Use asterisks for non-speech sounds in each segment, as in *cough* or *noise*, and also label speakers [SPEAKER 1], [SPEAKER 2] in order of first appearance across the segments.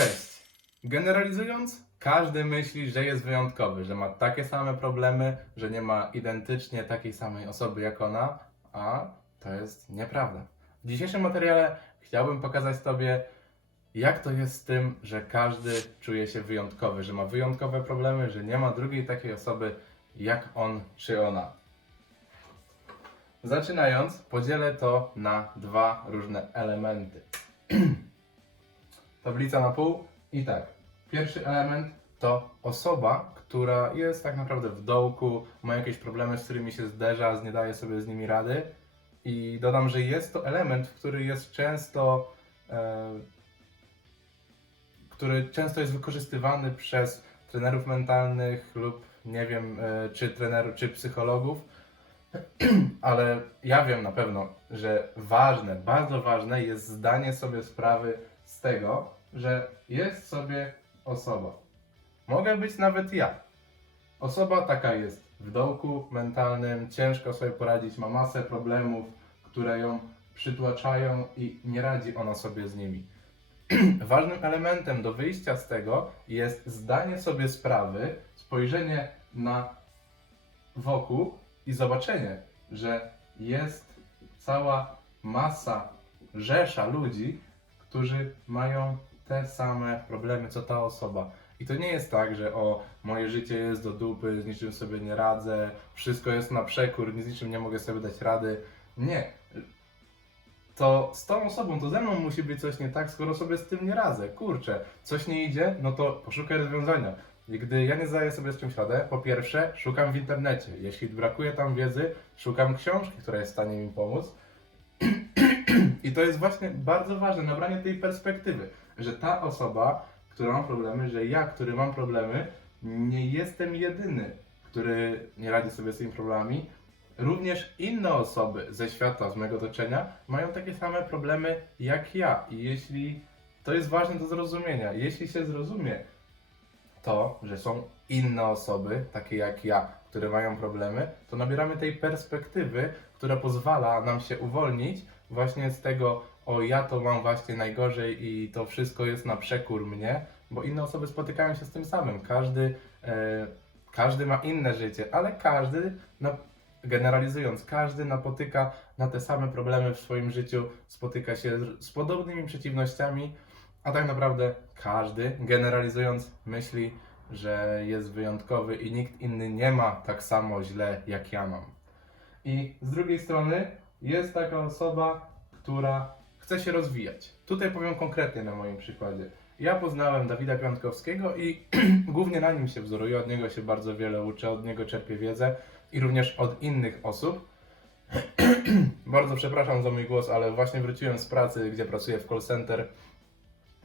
[SPEAKER 1] Cześć. Generalizując, każdy myśli, że jest wyjątkowy, że ma takie same problemy, że nie ma identycznie takiej samej osoby jak ona, a to jest nieprawda. W dzisiejszym materiale chciałbym pokazać Tobie, jak to jest z tym, że każdy czuje się wyjątkowy, że ma wyjątkowe problemy, że nie ma drugiej takiej osoby jak on czy ona. Zaczynając, podzielę to na dwa różne elementy. *clears throat* Tablica na pół i tak. Pierwszy element to osoba, która jest tak naprawdę w dołku, ma jakieś problemy, z którymi się zderza, nie daje sobie z nimi rady. I dodam, że jest to element, który jest często, e, który często jest wykorzystywany przez trenerów mentalnych lub nie wiem, e, czy trenerów, czy psychologów, *clears throat* ale ja wiem na pewno, że ważne, bardzo ważne jest zdanie sobie sprawy z tego, że jest sobie osoba. Mogę być nawet ja. Osoba taka jest w dołku mentalnym, ciężko sobie poradzić, ma masę problemów, które ją przytłaczają i nie radzi ona sobie z nimi. *clears throat* Ważnym elementem do wyjścia z tego jest zdanie sobie sprawy, spojrzenie na wokół i zobaczenie, że jest cała masa, rzesza ludzi, którzy mają te same problemy co ta osoba. I to nie jest tak, że o, moje życie jest do dupy, z niczym sobie nie radzę, wszystko jest na przekór, z niczym nie mogę sobie dać rady. Nie. To z tą osobą, to ze mną musi być coś nie tak, skoro sobie z tym nie radzę. Kurczę, coś nie idzie, no to poszukaj rozwiązania. I gdy ja nie zdaję sobie z czymś radę, po pierwsze szukam w internecie. Jeśli brakuje tam wiedzy, szukam książki, która jest w stanie mi pomóc. I to jest właśnie bardzo ważne, nabranie tej perspektywy, że ta osoba, która ma problemy, że ja, który mam problemy, nie jestem jedyny, który nie radzi sobie z tymi problemami. Również inne osoby ze świata, z mojego otoczenia mają takie same problemy jak ja. I jeśli to jest ważne do zrozumienia, jeśli się zrozumie to, że są inne osoby, takie jak ja, które mają problemy, to nabieramy tej perspektywy, która pozwala nam się uwolnić właśnie z tego, o ja to mam właśnie najgorzej i to wszystko jest na przekór mnie, bo inne osoby spotykają się z tym samym. Każdy, e, każdy ma inne życie, ale każdy, na, generalizując, każdy napotyka na te same problemy w swoim życiu, spotyka się z, z podobnymi przeciwnościami, a tak naprawdę każdy, generalizując, myśli, że jest wyjątkowy i nikt inny nie ma tak samo źle jak ja mam. I z drugiej strony jest taka osoba, która chce się rozwijać. Tutaj powiem konkretnie na moim przykładzie. Ja poznałem Dawida Piątkowskiego i *clears throat* głównie na nim się wzoruję, od niego się bardzo wiele uczę, od niego czerpię wiedzę i również od innych osób. *clears throat* bardzo przepraszam za mój głos, ale właśnie wróciłem z pracy, gdzie pracuję w call center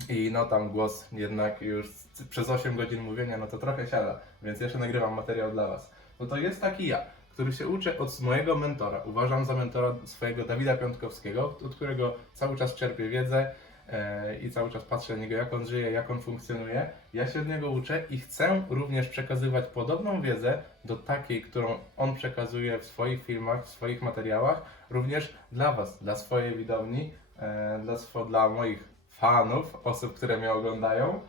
[SPEAKER 1] i no tam głos jednak już przez 8 godzin mówienia, no to trochę siada, więc jeszcze nagrywam materiał dla Was. No to jest taki ja, który się uczę od mojego mentora. Uważam za mentora swojego Dawida Piątkowskiego, od którego cały czas czerpię wiedzę e, i cały czas patrzę na niego, jak on żyje, jak on funkcjonuje. Ja się od niego uczę i chcę również przekazywać podobną wiedzę do takiej, którą on przekazuje w swoich filmach, w swoich materiałach, również dla Was, dla swojej widowni, e, dla, dla moich fanów, osób, które mnie oglądają.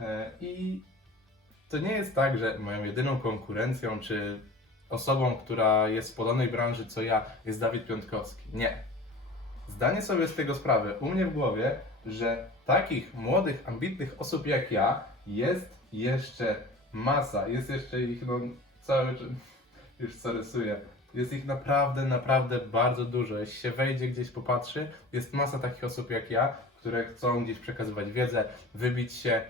[SPEAKER 1] E, I to nie jest tak, że moją jedyną konkurencją, czy osobą, która jest w podobnej branży co ja, jest Dawid Piątkowski. Nie. Zdanie sobie z tego sprawę u mnie w głowie, że takich młodych, ambitnych osób jak ja jest jeszcze masa. Jest jeszcze ich, no, cały czas, *laughs* już co rysuję. Jest ich naprawdę, naprawdę bardzo dużo. Jeśli się wejdzie gdzieś, popatrzy, jest masa takich osób jak ja, które chcą gdzieś przekazywać wiedzę, wybić się.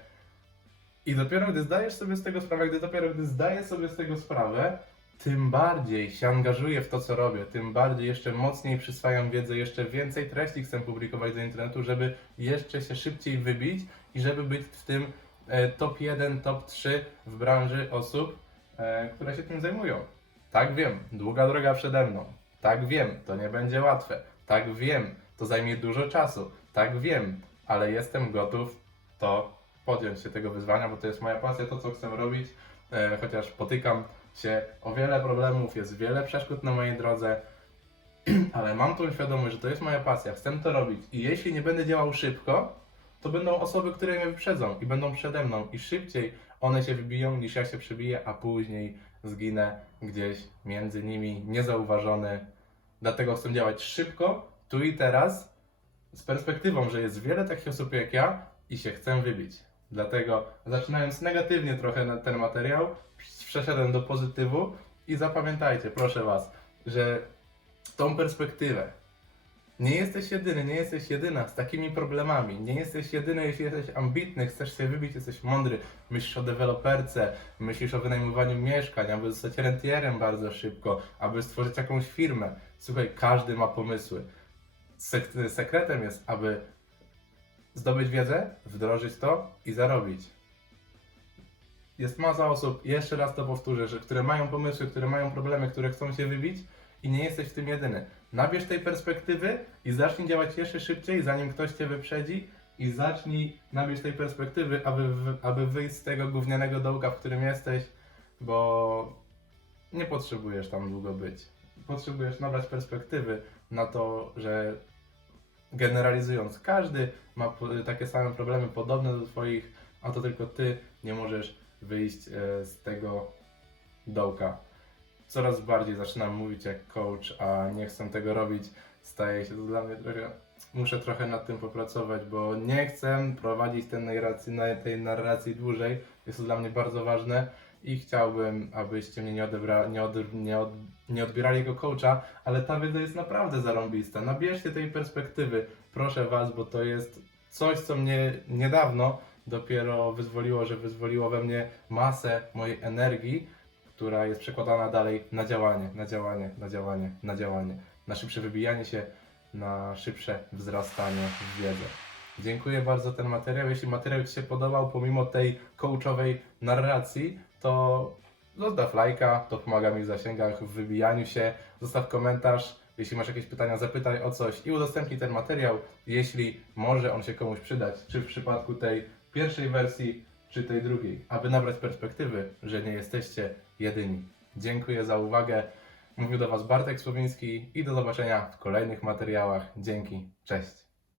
[SPEAKER 1] I dopiero gdy zdajesz sobie z tego sprawę, gdy dopiero gdy zdaję sobie z tego sprawę, tym bardziej się angażuję w to, co robię, tym bardziej jeszcze mocniej przyswajam wiedzę, jeszcze więcej treści chcę publikować do internetu, żeby jeszcze się szybciej wybić i żeby być w tym e, top 1, top 3 w branży osób, e, które się tym zajmują. Tak wiem, długa droga przede mną. Tak wiem, to nie będzie łatwe. Tak wiem, to zajmie dużo czasu. Tak wiem, ale jestem gotów to podjąć się tego wyzwania, bo to jest moja pasja, to co chcę robić, e, chociaż potykam się o wiele problemów, jest wiele przeszkód na mojej drodze, *clears throat* ale mam tą świadomość, że to jest moja pasja, chcę to robić i jeśli nie będę działał szybko, to będą osoby, które mnie wyprzedzą i będą przede mną i szybciej one się wybiją niż ja się przebiję, a później zginę gdzieś między nimi niezauważony. Dlatego chcę działać szybko, tu i teraz, z perspektywą, że jest wiele takich osób jak ja i się chcę wybić. Dlatego zaczynając negatywnie trochę ten materiał, przeszedłem do pozytywu i zapamiętajcie, proszę Was, że tą perspektywę nie jesteś jedyny, nie jesteś jedyna z takimi problemami. Nie jesteś jedyny, jeśli jesteś ambitny, chcesz się wybić, jesteś mądry, myślisz o deweloperce, myślisz o wynajmowaniu mieszkań, aby zostać rentierem bardzo szybko, aby stworzyć jakąś firmę. Słuchaj, każdy ma pomysły. Sek- sekretem jest, aby zdobyć wiedzę, wdrożyć to i zarobić. Jest masa osób, jeszcze raz to powtórzę, że, które mają pomysły, które mają problemy, które chcą się wybić i nie jesteś w tym jedyny. Nabierz tej perspektywy i zacznij działać jeszcze szybciej, zanim ktoś Cię wyprzedzi i zacznij nabierz tej perspektywy, aby, aby wyjść z tego gównianego dołka, w którym jesteś, bo nie potrzebujesz tam długo być. Potrzebujesz nabrać perspektywy na to, że generalizując, każdy ma takie same problemy podobne do Twoich, a to tylko Ty nie możesz wyjść e, z tego dołka. Coraz bardziej zaczynam mówić jak coach, a nie chcę tego robić. Staje się to dla mnie trochę. Muszę trochę nad tym popracować, bo nie chcę prowadzić tej narracji, na- tej narracji dłużej. Jest to dla mnie bardzo ważne i chciałbym, abyście mnie nie, odebra, nie, od, nie, od, nie odbierali jako coacha, ale ta wiedza jest naprawdę zarąbista. Nabierzcie tej perspektywy, proszę Was, bo to jest coś, co mnie niedawno dopiero wyzwoliło, że wyzwoliło we mnie masę mojej energii, która jest przekładana dalej na działanie, na działanie, na działanie, na działanie, na szybsze wybijanie się, na szybsze wzrastanie w wiedzę. Dziękuję bardzo za ten materiał. Jeśli materiał Ci się podobał, pomimo tej coachowej narracji, to zostaw lajka, to pomaga mi w zasięgach, w wybijaniu się. Zostaw komentarz, jeśli masz jakieś pytania, zapytaj o coś i udostępnij ten materiał, jeśli może on się komuś przydać, czy w przypadku tej pierwszej wersji, czy tej drugiej, aby nabrać perspektywy, że nie jesteście jedyni. Dziękuję za uwagę. Mówił do Was Bartek Słowiński i do zobaczenia w kolejnych materiałach. Dzięki, cześć.